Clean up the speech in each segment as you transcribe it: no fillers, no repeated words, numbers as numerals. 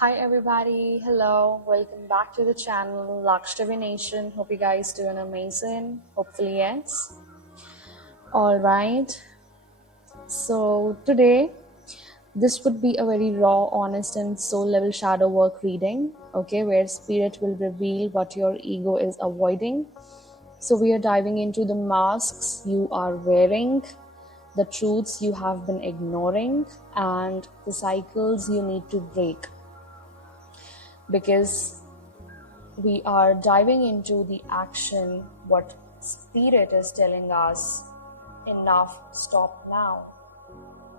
Hi everybody, hello, welcome back to the channel Lakshtavi Nation. Hope you guys doing amazing. Hopefully yes. All right. So today this would be a very raw, honest, and soul level shadow work reading. Okay, where spirit will reveal what your ego is avoiding. So we are diving into the masks you are wearing, the truths you have been ignoring, and the cycles you need to break. Because we are diving into the action, what spirit is telling us, enough, stop now,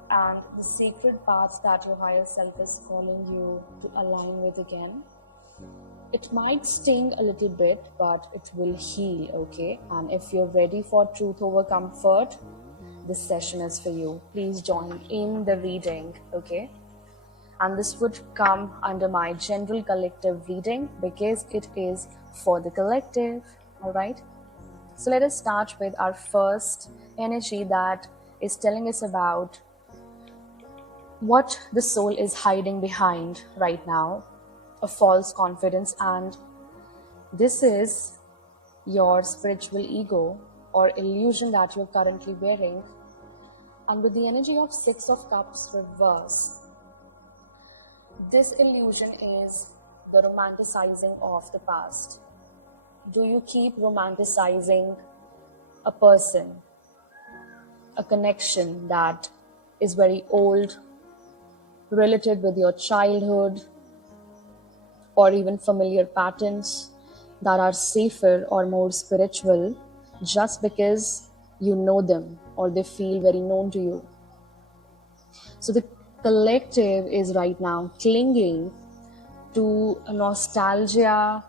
and the sacred paths that your higher self is calling you to align with again. It might sting a little bit, but it will heal, okay? And if you're ready for truth over comfort, this session is for you. Please join in the reading, okay? And this would come under my general collective reading because it is for the collective. All right, so let us start with our first energy that is telling us about what the soul is hiding behind right now, a false confidence. And this is your spiritual ego or illusion that you're currently wearing. And with the energy of Six of Cups reverse, this illusion is the romanticizing of the past. Do you keep romanticizing a person, a connection that is very old, related with your childhood, or even familiar patterns that are safer or more spiritual just because you know them or they feel very known to you? So the collective is right now clinging to a nostalgia,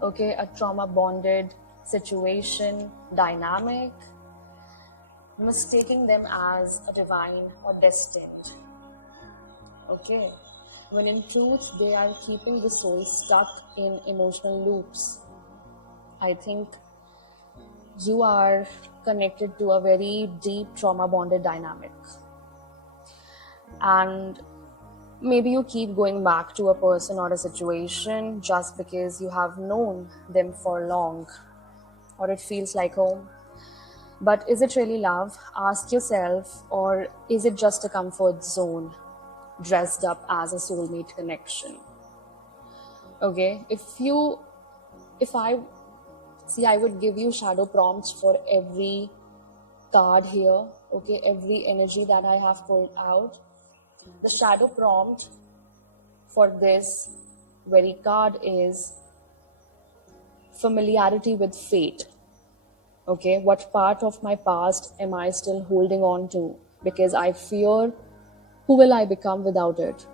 okay, a trauma bonded situation, dynamic, mistaking them as a divine or destined, okay, when in truth they are keeping the soul stuck in emotional loops. I think you are connected to a very deep trauma bonded dynamic, and maybe you keep going back to a person or a situation just because you have known them for long or it feels like home. But is it really love? Ask yourself. Or is it just a comfort zone dressed up as a soulmate connection? Okay, if I see, I would give you shadow prompts for every card here. Okay, every energy that I have pulled out. The shadow prompt for this very card is familiarity with fate. Okay, what part of my past am I still holding on to? Because I fear who will I become without it?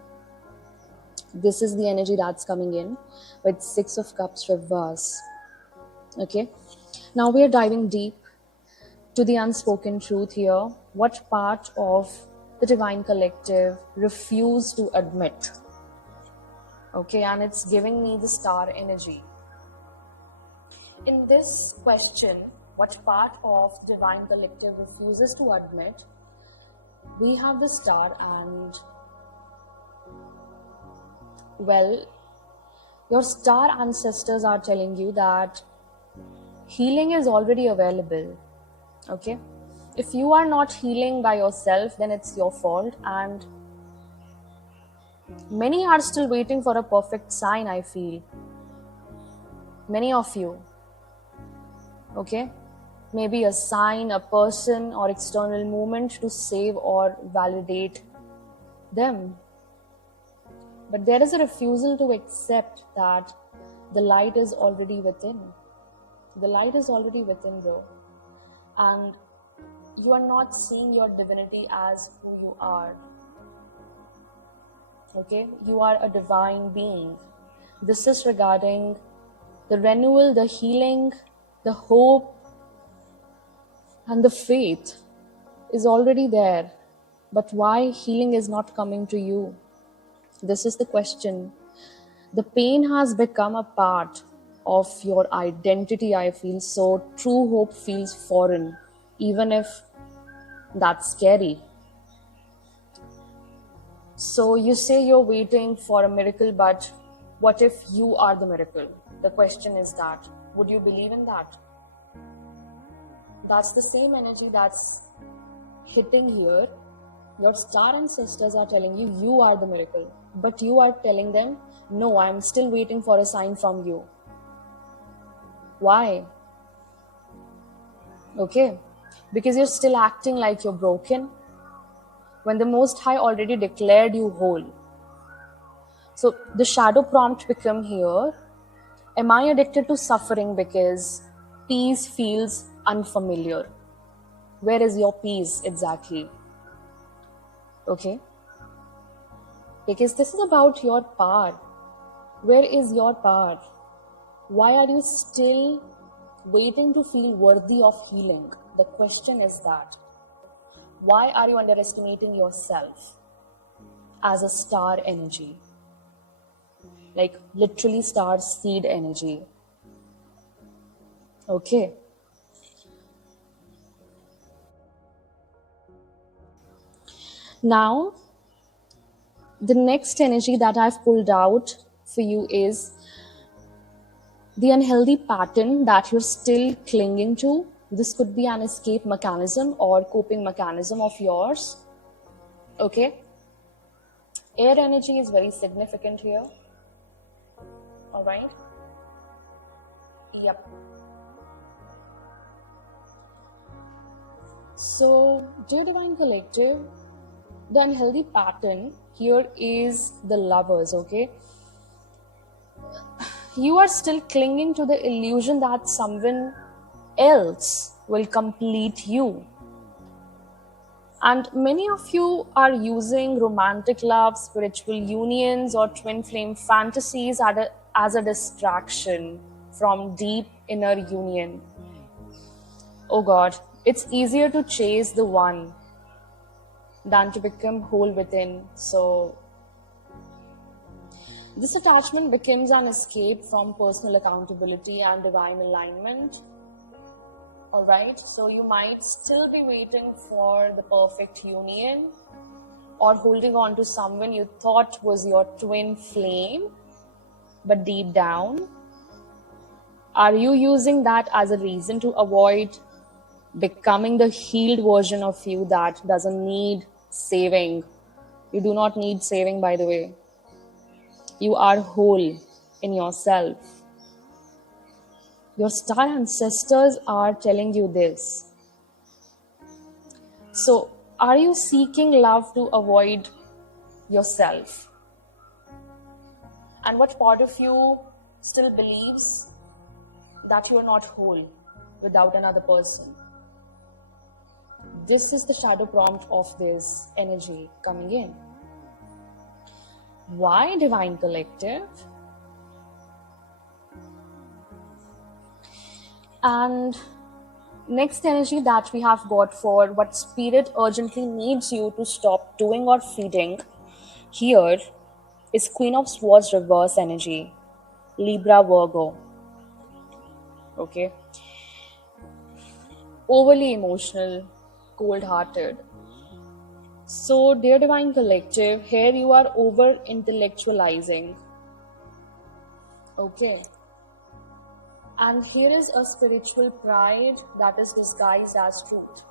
This is the energy that's coming in with Six of Cups reverse. Okay, now we are diving deep to the unspoken truth here. What part of the divine collective refuse to admit? Okay, and it's giving me the star energy. In this question, what part of divine collective refuses to admit? We have the star, and well, your star ancestors are telling you that healing is already available. Okay, if you are not healing by yourself, then it's your fault, and many are still waiting for a perfect sign. I feel many of you, okay, maybe a sign, a person, or external movement to save or validate them. But there is a refusal to accept that the light is already within. The light is already within, bro. And you are not seeing your divinity as who you are. Okay? You are a divine being. This is regarding the renewal, the healing, the hope, and the faith is already there. But why healing is not coming to you? This is the question. The pain has become a part of your identity, I feel. So true hope feels foreign, even if that's scary. So you say you're waiting for a miracle, but what if you are the miracle? The question is that, would you believe in that? That's the same energy that's hitting here. Your star ancestors are telling you you are the miracle, but you are telling them, no, I'm still waiting for a sign from you. Why? Okay, because you're still acting like you're broken when the Most High already declared you whole. So the shadow prompt become here, am I addicted to suffering because peace feels unfamiliar? Where is your peace exactly? Okay, because this is about your power. Where is your power? Why are you still waiting to feel worthy of healing? The question is that. Why are you underestimating yourself as a star energy? Like literally star seed energy. Okay. Now, the next energy that I've pulled out for you is the unhealthy pattern that you're still clinging to. This could be an escape mechanism or coping mechanism of yours. Okay. Air energy is very significant here. All right. Yep. So, dear Divine Collective, the unhealthy pattern here is the lovers, okay? You are still clinging to the illusion that someone else will complete you. And many of you are using romantic love, spiritual unions, or twin flame fantasies as a distraction from deep inner union. Oh God, it's easier to chase the one than to become whole within. So, this attachment becomes an escape from personal accountability and divine alignment. Alright, so you might still be waiting for the perfect union or holding on to someone you thought was your twin flame, but deep down, are you using that as a reason to avoid becoming the healed version of you that doesn't need saving? You do not need saving, by the way. You are whole in yourself. Your star ancestors are telling you this. So, are you seeking love to avoid yourself? And what part of you still believes that you are not whole without another person? This is the shadow prompt of this energy coming in. Why Divine Collective? And next energy that we have got for what spirit urgently needs you to stop doing or feeding here is Queen of Swords reverse energy, Libra Virgo. Okay. Overly emotional, cold hearted. So, dear Divine Collective, here you are over intellectualizing. Okay. And here is a spiritual pride that is disguised as truth.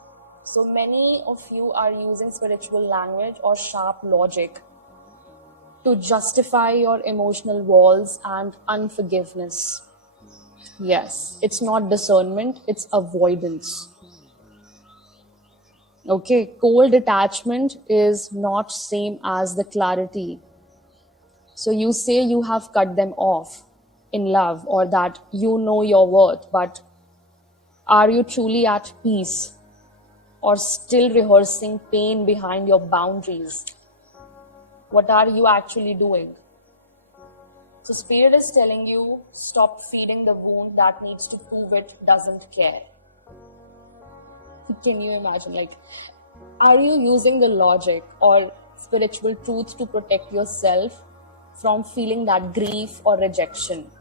So many of you are using spiritual language or sharp logic to justify your emotional walls and unforgiveness. Yes, it's not discernment, it's avoidance. Okay, cold detachment is not same as the clarity. So you say you have cut them off in love or that you know your worth, but are you truly at peace or still rehearsing pain behind your boundaries? What are you actually doing? So Spirit is telling you, stop feeding the wound that needs to prove it doesn't care. Can you imagine? Like, are you using the logic or spiritual truth to protect yourself from feeling that grief or rejection?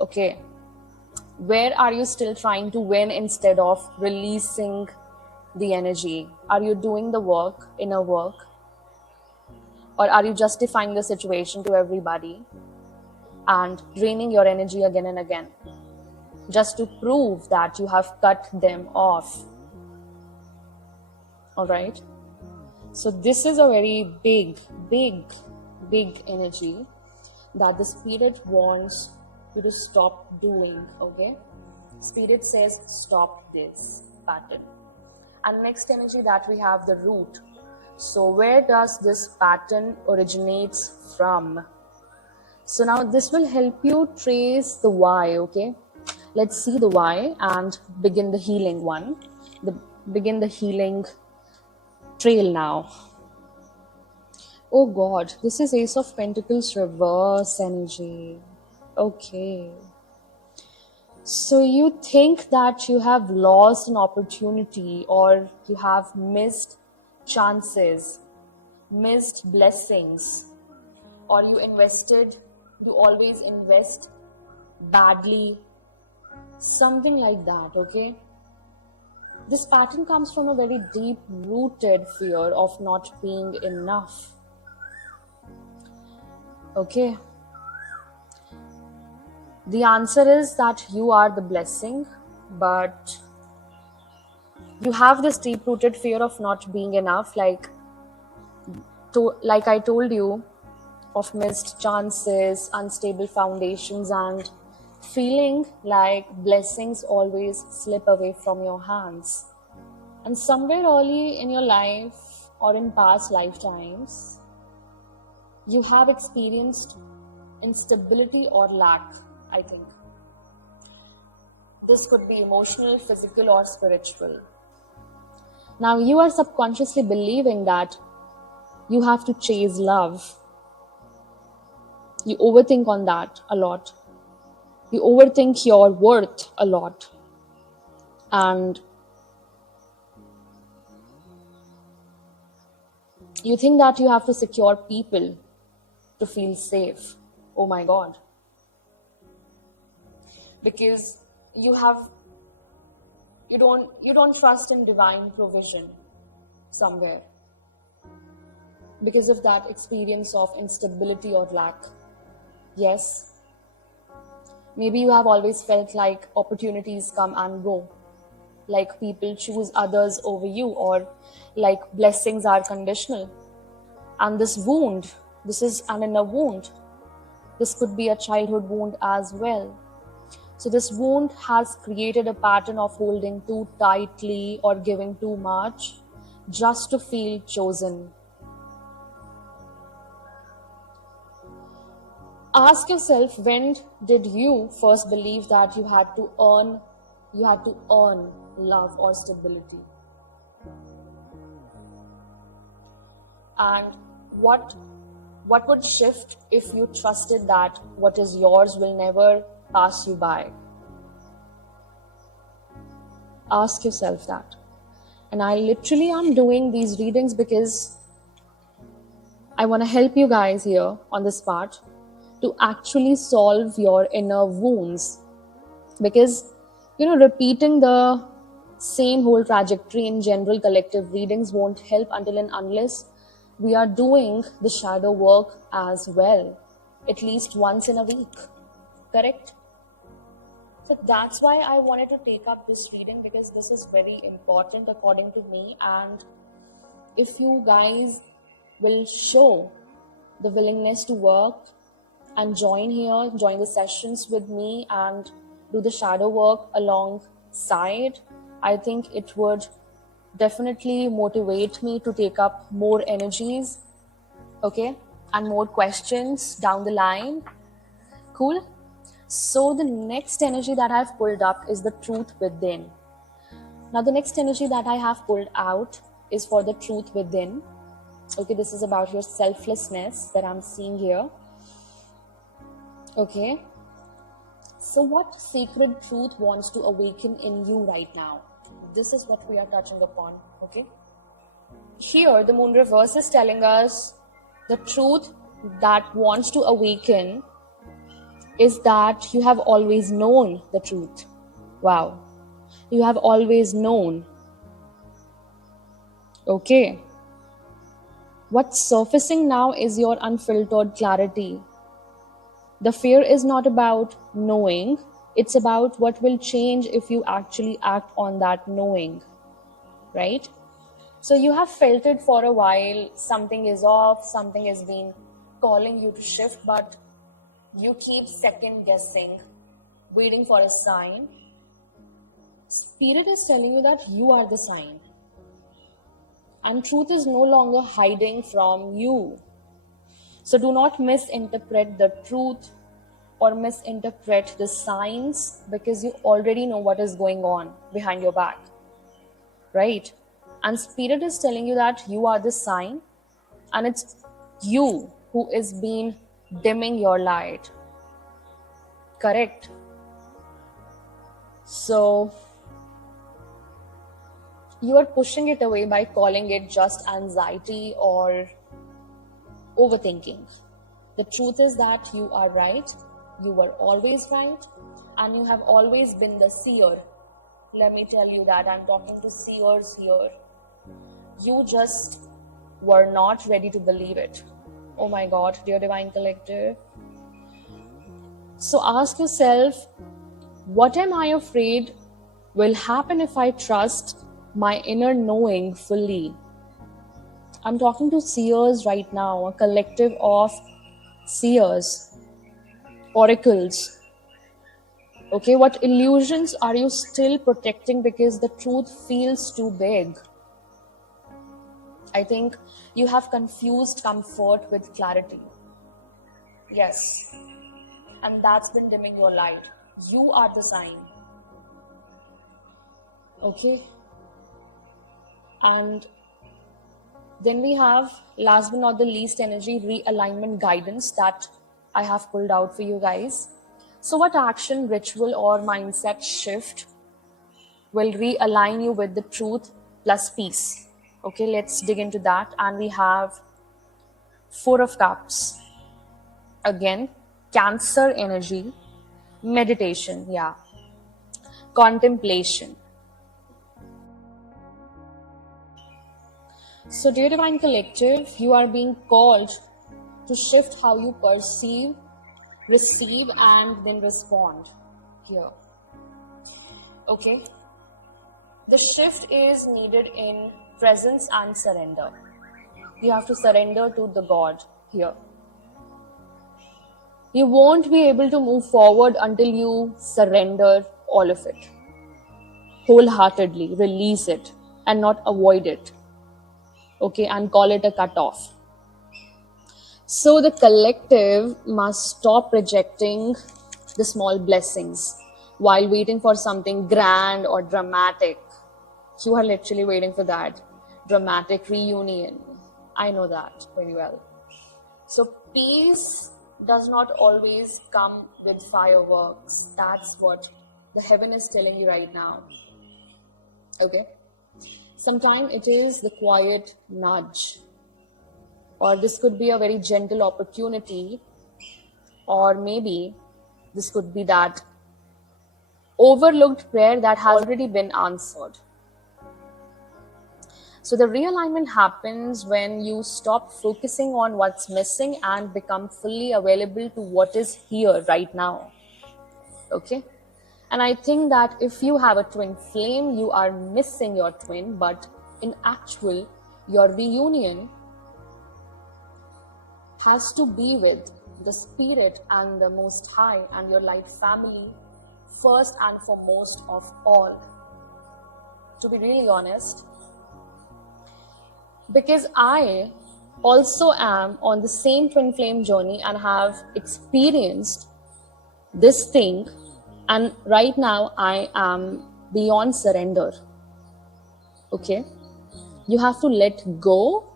Okay. Where are you still trying to win instead of releasing the energy? Are you doing the work, inner work? Or are you justifying the situation to everybody and draining your energy again and again just to prove that you have cut them off? All right. So this is a very big energy that the spirit wants you to stop doing. Okay. Spirit says stop this pattern. And next energy that we have, the root. So where does this pattern originates from? So now this will help you trace the why. Okay, let's see the why and begin the healing one. Begin the healing trail now. Oh God, this is Ace of Pentacles reverse energy. Okay. So you think that you have lost an opportunity, or you have missed chances, missed blessings, or you always invest badly, something like that, okay? This pattern comes from a very deep rooted fear of not being enough. Okay. The answer is that you are the blessing, but you have this deep rooted fear of not being enough, like I told you, of missed chances, unstable foundations, and feeling like blessings always slip away from your hands. And somewhere early in your life or in past lifetimes, you have experienced instability or lack, I think. This could be emotional, physical, or spiritual. Now you are subconsciously believing that you have to chase love. You overthink on that a lot. You overthink your worth a lot. And you think that you have to secure people to feel safe. Oh my God. Because you don't trust in divine provision somewhere. Because of that experience of instability or lack. Yes. Maybe you have always felt like opportunities come and go. Like people choose others over you, or like blessings are conditional. And this wound, this is an inner wound. This could be a childhood wound as well. So this wound has created a pattern of holding too tightly or giving too much just to feel chosen. Ask yourself, when did you first believe that you had to earn love or stability? And what would shift if you trusted that what is yours will never pass you by? Ask yourself that. And I literally am doing these readings because I want to help you guys here on this part to actually solve your inner wounds. Because, repeating the same whole trajectory in general collective readings won't help until and unless we are doing the shadow work as well, at least once in a week. Correct? So that's why I wanted to take up this reading, because this is very important according to me. And if you guys will show the willingness to work and join the sessions with me and do the shadow work alongside, I think it would definitely motivate me to take up more energies, okay, and more questions down the line. Cool. So the next energy that I've pulled up is the truth within. Now the next energy that I have pulled out is for the truth within. Okay, this is about your selflessness that I'm seeing here. Okay. So what sacred truth wants to awaken in you right now? This is what we are touching upon, okay? Here, the moon reverse is telling us the truth that wants to awaken is that you have always known the truth. Wow. You have always known. Okay. What's surfacing now is your unfiltered clarity. The fear is not about knowing, it's about what will change if you actually act on that knowing, right? So you have felt it for a while, something is off, something has been calling you to shift, but you keep second guessing, waiting for a sign. Spirit is telling you that you are the sign. And truth is no longer hiding from you. So do not misinterpret the truth or misinterpret the signs, because you already know what is going on behind your back, right? And Spirit is telling you that you are the sign, and it's you who is being dimming your light. Correct? So you are pushing it away by calling it just anxiety or overthinking. The truth is that you are right, you were always right, and you have always been the seer. Let me tell you that I'm talking to seers here. You just were not ready to believe it. Oh my God, dear Divine Collective. So ask yourself, what am I afraid will happen if I trust my inner knowing fully? I'm talking to seers right now, a collective of seers, oracles. Okay, what illusions are you still protecting because the truth feels too big? I think you have confused comfort with clarity. Yes, and that's been dimming your light. You are the sign. Okay, and then we have, last but not the least, energy realignment guidance that I have pulled out for you guys. So what action, ritual, or mindset shift will realign you with the truth plus peace? Okay, let's dig into that. And we have Four of Cups. Again, Cancer energy, meditation, yeah, contemplation. So, dear Divine Collective, you are being called to shift how you perceive, receive, and then respond here. Okay? The shift is needed in presence and surrender. You have to surrender to the God here. You won't be able to move forward until you surrender all of it. Wholeheartedly release it and not avoid it. Okay, and call it a cutoff. So the collective must stop rejecting the small blessings while waiting for something grand or dramatic. You are literally waiting for that dramatic reunion. I know that very well. So peace does not always come with fireworks. That's what the heaven is telling you right now. Okay? Sometimes it is the quiet nudge, or this could be a very gentle opportunity, or maybe this could be that overlooked prayer that has already been answered. So the realignment happens when you stop focusing on what's missing and become fully available to what is here right now. Okay? And I think that if you have a twin flame, you are missing your twin, but in actual, your reunion has to be with the Spirit and the Most High and your light family first and foremost of all. To be really honest, because I also am on the same twin flame journey and have experienced this thing, and right now I am beyond surrender. Okay, you have to let go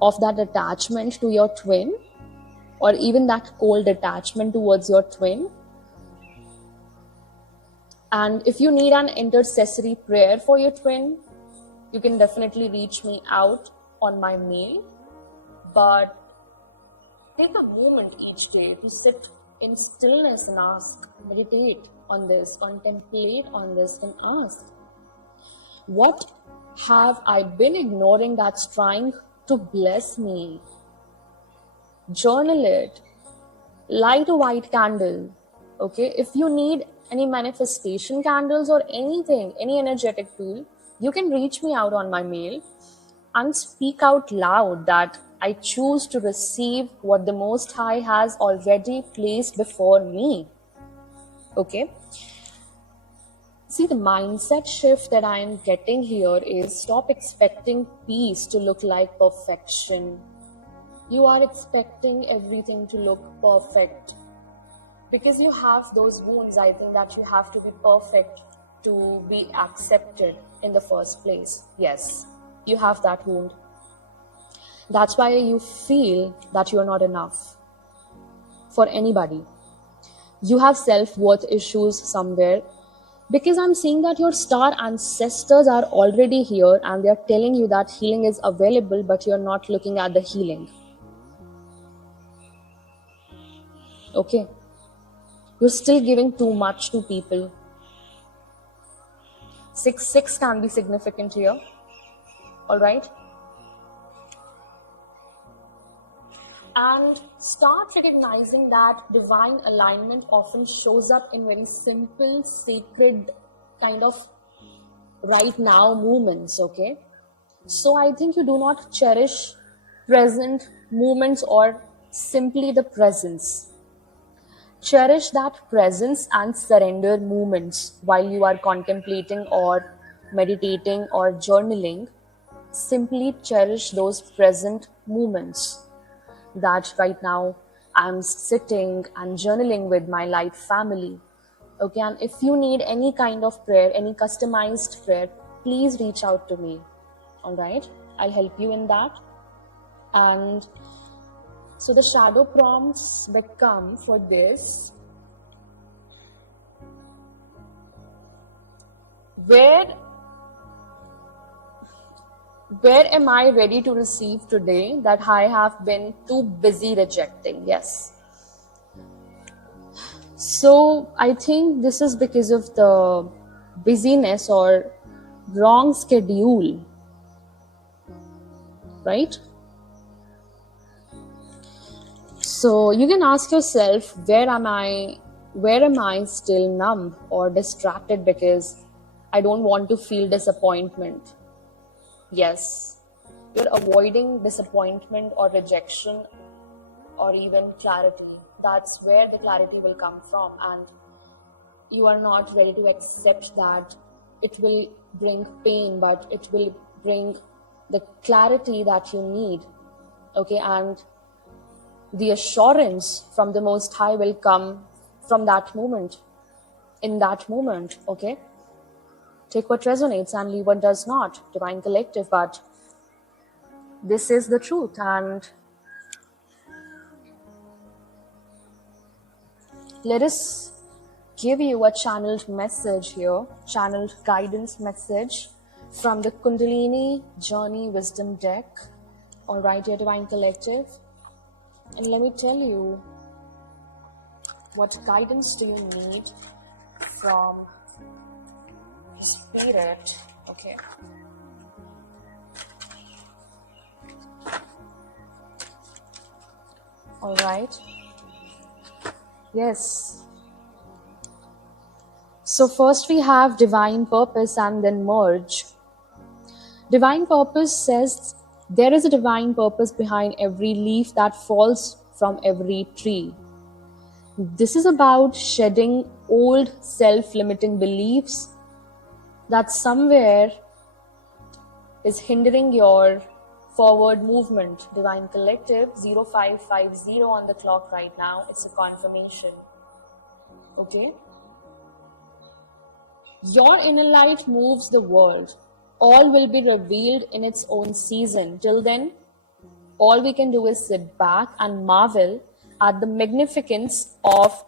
of that attachment to your twin, or even that cold attachment towards your twin. And if you need an intercessory prayer for your twin, you can definitely reach me out on my mail. But take a moment each day to sit in stillness and ask, meditate on this, contemplate on this, and ask, what have I been ignoring that's trying to bless me. Journal it. Light a white candle. Okay, if you need any manifestation candles or anything, any energetic tool, you can reach me out on my mail and speak out loud that I choose to receive what the Most High has already placed before me. Okay, see, the mindset shift that I am getting here is stop expecting peace to look like perfection. You are expecting everything to look perfect because you have those wounds. I think that you have to be perfect to be accepted in the first place. Yes, you have that wound. That's why you feel that you're not enough for anybody. You have self-worth issues somewhere because I'm seeing that your star ancestors are already here and they're telling you that healing is available, but you're not looking at the healing. Okay, you're still giving too much to people. 6 can be significant here. All right, and start recognizing that divine alignment often shows up in very simple, sacred kind of right now moments. Okay, so I think you do not cherish present moments or simply the presence. Cherish that presence and surrender moments while you are contemplating or meditating or journaling. Simply cherish those present moments that right now I'm sitting and journaling with my light family. Okay, and if you need any kind of prayer, any customized prayer, please reach out to me. All right, I'll help you in that. And so the shadow prompts become for this: where where am I ready to receive today that I have been too busy rejecting? Yes. So I think this is because of the busyness or wrong schedule, right? So you can ask yourself, where am I still numb or distracted because I don't want to feel disappointment? Yes, you're avoiding disappointment or rejection or even clarity. That's where the clarity will come from, and you are not ready to accept that it will bring pain, but it will bring the clarity that you need. Okay, and the assurance from the Most High will come from that moment, in that moment. Okay, take what resonates and leave what does not. Divine Collective, but this is the truth. And let us give you a channeled message here, channeled guidance message from the Kundalini Journey Wisdom deck. All right, your Divine Collective. And let me tell you, what guidance do you need from the Spirit? Okay. All right. Yes. So first we have divine purpose and then merge. Divine purpose says there is a divine purpose behind every leaf that falls from every tree. This is about shedding old self-limiting beliefs that somewhere is hindering your forward movement. Divine Collective 0550 on the clock right now. It's a confirmation. Okay? Your inner light moves the world. All will be revealed in its own season. Till then, all we can do is sit back and marvel at the magnificence of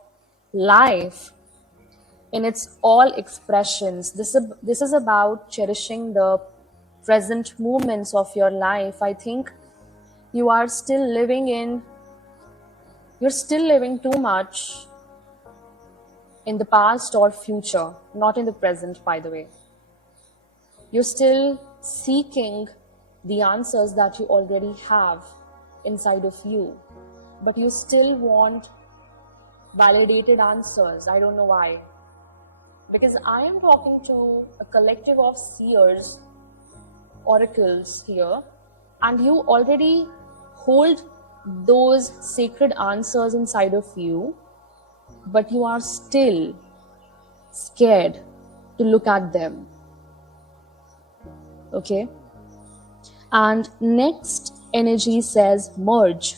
life in its all expressions. This is about cherishing the present moments of your life. I think you are still you're still living too much in the past or future, not in the present, by the way. You're still seeking the answers that you already have inside of you, but you still want validated answers. I don't know why. Because I am talking to a collective of seers, oracles here, and you already hold those sacred answers inside of you, but you are still scared to look at them. Okay? And next energy says merge.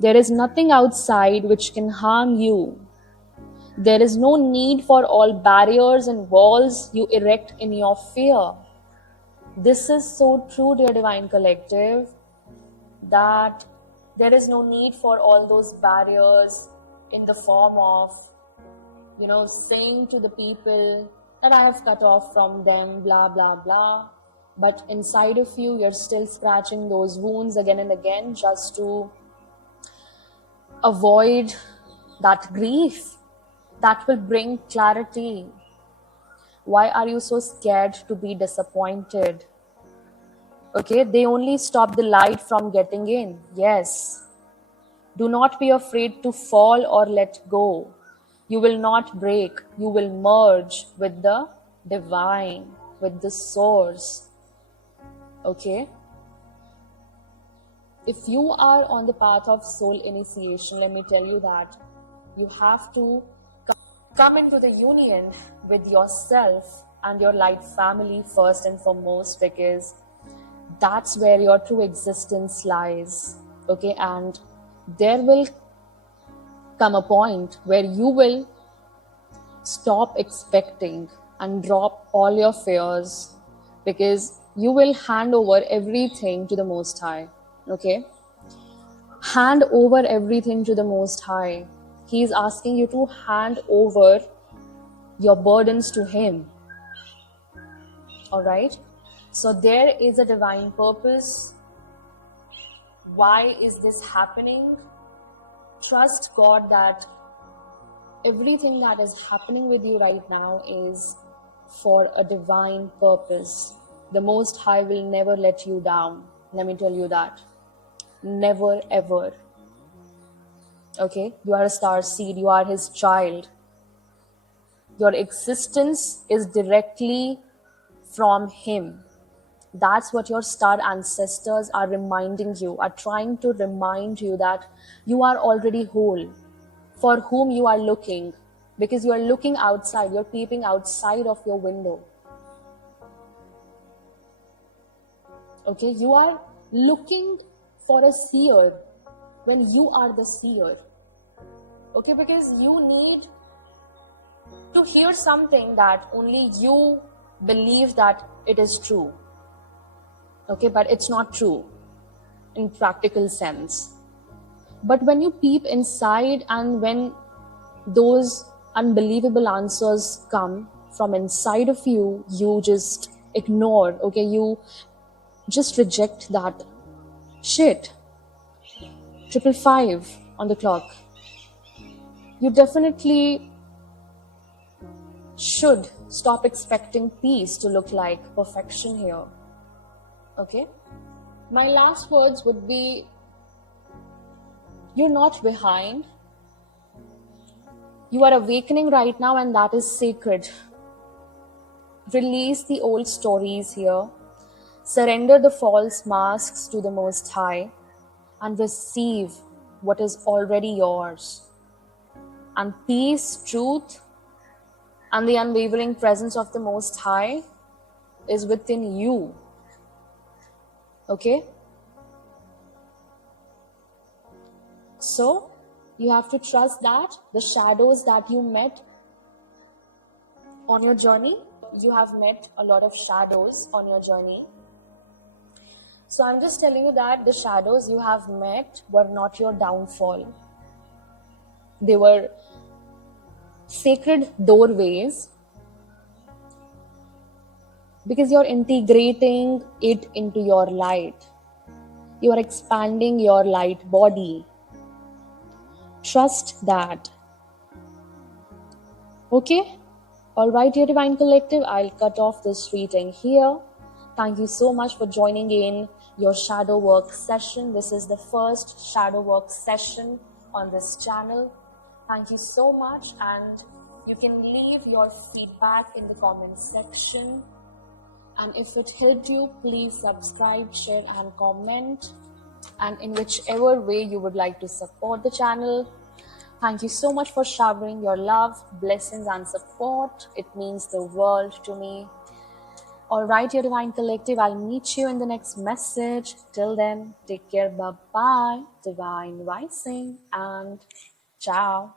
There is nothing outside which can harm you. There is no need for all barriers and walls you erect in your fear. This is so true, dear Divine Collective, that there is no need for all those barriers in the form of, saying to the people that I have cut off from them, blah, blah, blah. But inside of you, you're still scratching those wounds again and again just to avoid that grief that will bring clarity. Why are you so scared to be disappointed? Okay, they only stop the light from getting in. Yes. Do not be afraid to fall or let go. You will not break. You will merge with the divine, with the source. Okay? If you are on the path of soul initiation, let me tell you that you have to come into the union with yourself and your light family first and foremost, because that's where your true existence lies. Okay? And there will come a point where you will stop expecting and drop all your fears, because you will hand over everything to the Most High. Okay? Hand over everything to the Most High. He is asking you to hand over your burdens to Him. Alright? So there is a divine purpose. Why is this happening? Trust God that everything that is happening with you right now is for a divine purpose. The Most High will never let you down. Let me tell you that. Never ever. Okay? You are a star seed. You are His child. Your existence is directly from Him. That's what your star ancestors are reminding you, are trying to remind you that you are already whole. For whom you are looking, because you are looking outside, you're peeping outside of your window. Okay, you are looking for a seer when you are the seer. Okay, because you need to hear something that only you believe that it is true. Okay, but it's not true in practical sense. But when you peep inside and when those unbelievable answers come from inside of you, you just ignore, okay? You just reject that shit. 555 on the clock. You definitely should stop expecting peace to look like perfection here. Okay? My last words would be, you're not behind. You are awakening right now, and that is sacred. Release the old stories here. Surrender the false masks to the Most High and receive what is already yours. And peace, truth, and the unwavering presence of the Most High is within you. Okay? So, you have to trust that the shadows that you met on your journey, you have met a lot of shadows on your journey. So I'm just telling you that the shadows you have met were not your downfall. They were sacred doorways, because you're integrating it into your light. You are expanding your light body. Trust that. Okay? Alright, dear Divine Collective, I'll cut off this reading here. Thank you so much for joining in your shadow work session. This is the first shadow work session on this channel. Thank you so much, and you can leave your feedback in the comment section. And if it helped you, please subscribe, share, and comment. And in whichever way you would like to support the channel. Thank you so much for showering your love, blessings, and support. It means the world to me. All right, your Divine Collective, I'll meet you in the next message. Till then, take care. Bye bye. Divine Rising, and ciao.